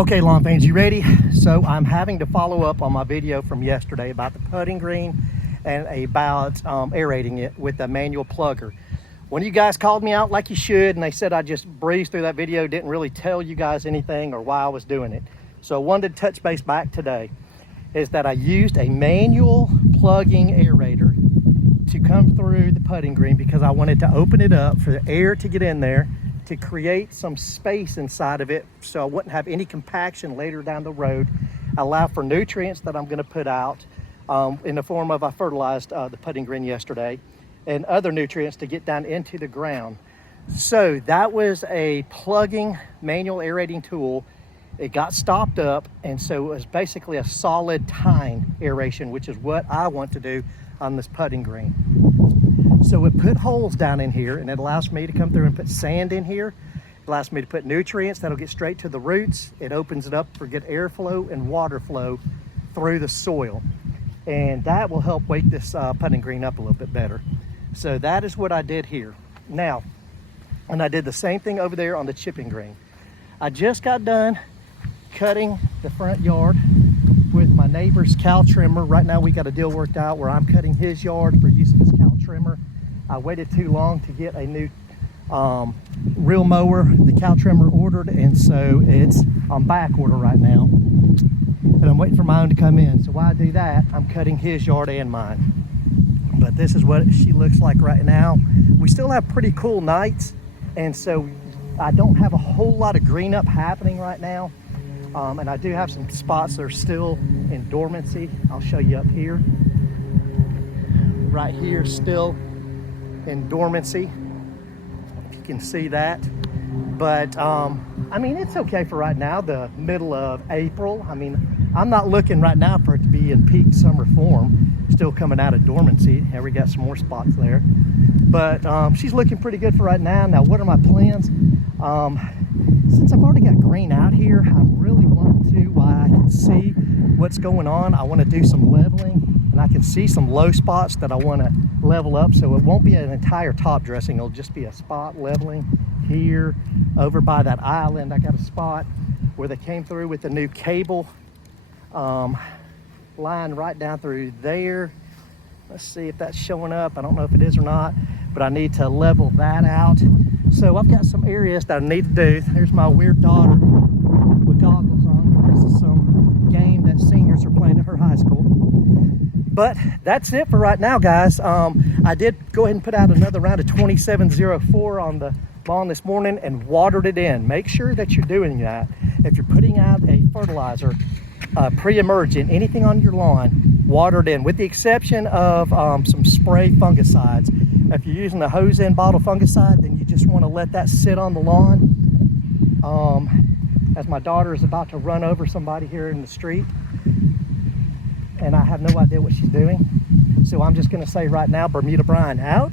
Okay, lawn fans, you ready? So I'm having to follow up on my video from yesterday about the putting green and about aerating it with a manual plugger. One of you guys called me out like you should, and they said I just breezed through that video, didn't really tell you guys anything or why I was doing it. So I wanted to touch base back today, is that I used a manual plugging aerator to come through the putting green because I wanted to open it up for the air to get in there, to create some space inside of it so I wouldn't have any compaction later down the road, allow for nutrients that I'm going to put out in the form of, I fertilized the putting green yesterday, and other nutrients to get down into the ground. So that was a plugging manual aerating tool. It got stopped up, and so it was basically a solid tine aeration, which is what I want to do on this putting green. So it put holes down in here, and it allows me to come through and put sand in here. It allows me to put nutrients that'll get straight to the roots. It opens it up for good airflow and water flow through the soil. And that will help wake this putting green up a little bit better. So that is what I did here. Now, and I did the same thing over there on the chipping green. I just got done cutting the front yard with my neighbor's cow trimmer. Right now we got a deal worked out where I'm cutting his yard for use of his cow trimmer. I waited too long to get a new reel mower, the cow trimmer ordered, and so it's on back order right now. And I'm waiting for my own to come in. So while I do that, I'm cutting his yard and mine. But this is what she looks like right now. We still have pretty cool nights, and so I don't have a whole lot of green up happening right now. And I do have some spots that are still in dormancy. I'll show you up here. Right here, still in dormancy, if you can see that. But I mean, it's okay for right now, the middle of April. I mean, I'm not looking right now for it to be in peak summer form, still coming out of dormancy. And we got some more spots there, but she's looking pretty good for right now. Now, what are my plans? Since I've already got green out here, I really want to, while I can see what's going on, I want to do some leveling, and I can see some low spots that I want to level up, so it won't be an entire top dressing. It'll just be a spot leveling here. Over by that island, I got a spot where they came through with the new cable line right down through there. Let's see if that's showing up. I don't know if it is or not, but I need to level that out. So I've got some areas that I need to do. There's my weird daughter with goggles on. This is some game that seniors are playing at her high school. But that's it for right now, guys. I did go ahead and put out another round of 2704 on the lawn this morning and watered it in. Make sure that you're doing that. If you're putting out a fertilizer, pre-emergent, anything on your lawn, water it in, with the exception of some spray fungicides. If you're using a hose-in bottle fungicide, then you just want to let that sit on the lawn. As my daughter is about to run over somebody here in the street, and I have no idea what she's doing. So I'm just going to say right now, Bermuda Brian out.